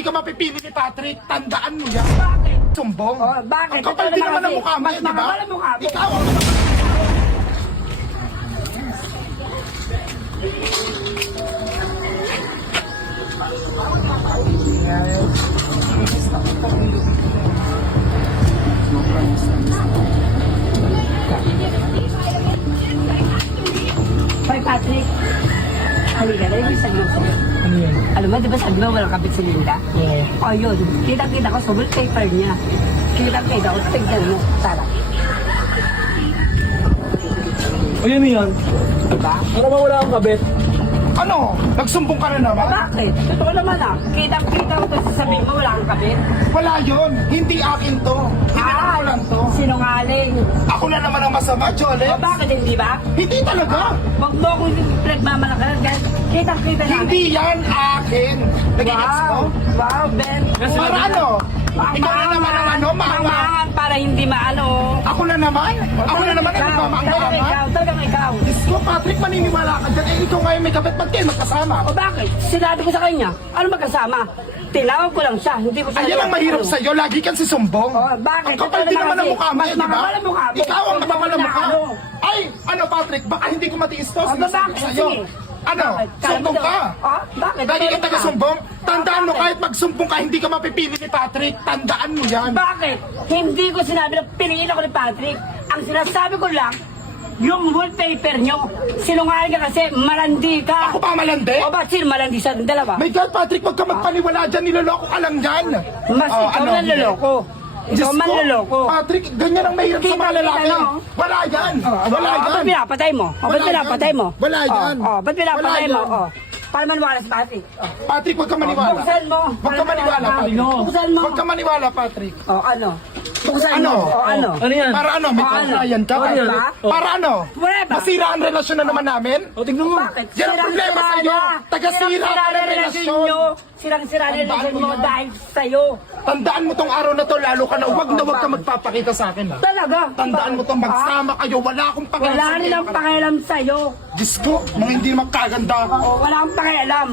Hindi ka mapipili ni Patrick, tandaan mo yan. Bakit? Sumbong. Oh, bakit? Ang kapal din naman ang mukha mo, Mas di ba? makapal ang mukha mo. Ikaw ang Hoy, Patrick. Halika na, yung sabi mo. Ano yan? Alam mo, di ba sabi mo walang kapit si Linda? Oo. O yun, kita-kita ko sa wallpaper niya. Kita-kita ko, tignan mo. Tara. O yan yan. Diba? Para ba wala kang kabit? ano? Nagsumbong ka na naman? Bakit? Totoo naman ah. Kita-kita ko tapos sabihin mo wala kang kapit. Wala yun. Hindi akin to. Hindi ko lang to. Sinungaling. Ako na naman ang masama, O Jolet. bakit hindi ba? Hindi talaga. Huwag mo akong pinagmamalakaran dahil kita-kita namin. Hindi yan akin. Nagigits mo? Wow, Ben. Para ano? Ikaw na naman ang ano, mama. Maangahan para hindi maano. Ako na naman? Ako na naman ang nagmamaang-ama? Talagang ikaw. Diyos ko, Patrick, maniniwala ka dyan. Eh, ikaw ngayon may kapit. Ba't kayo magkasama? O bakit? Sinabi ko sa kanya, ano magkasama? Tinawag ko lang siya, hindi ko siya... Ayan ang mahirap ano. sa'yo. Lagi kang si Sumbong. Oh, bakit? Ang kapal Ito din naman naman ang kasi, mukha mo, mas eh, di ba? makapal ang mukha mo. Ikaw ang Huwag makapal ang mo mukha. na ano. Ay, ano, Patrick, baka hindi ko matiis to. O, Sinasabi bakit? sa'yo. Sige. Ano? Bakit? Sumbong ka? Oh, bakit? Lagi ka taga-sumbong? Tandaan mo, Bakit? kahit magsumbong ka, hindi ka mapipili ni Patrick. Tandaan mo yan. Bakit? Hindi ko sinabi na piliin ako ni Patrick. Ang sinasabi ko lang, yung wallpaper nyo, sinungaling ka kasi, malandi ka. Ako pa malandi? O ba, sino malandi sa dalawa? My God, Patrick, wag ka magpaniwala dyan. Niloloko ka lang yan. Mas Oh, ikaw ano? man loloko. Diyos Ikaw man ko, loloko. Patrick, ganyan ang mahirap sa mga Kita-kita, lalaki. no? Wala yan. Wala O, ba't yan. pinapatay mo? O, ba't Wala pinapatay yan. mo? Wala yan. O, ba't pinapatay Wala mo? yan. O, para maniwala si Patrick. O, Patrick, wag ka maniwala. buksan mo. Wag ka maniwala, Patrick. Buksan mo. Wag ka maniwala, Patrick. O, ano? Buksan Ano? mo. O, ano? Ano yan? Para ano? May Ano? kasayan ka? Ano yan? Para ano? Wala ba? Masira ang relasyon na naman namin? O tignan mo. Bakit? Yan ang problema sa'yo. Taga-sira ka ng relasyon. nyo. Sirang-sira ang relasyon Tandaan mo mo yan. dahil sa'yo. Tandaan mo tong araw na to, lalo ka na wag ka magpapakita sa akin. Ha? Talaga? Tandaan mo tong magsama kayo, wala akong pakialam. Wala sa rin ang inyo. pakialam sa'yo. Diyos ko, mga hindi magkaganda. O, wala akong pakialam.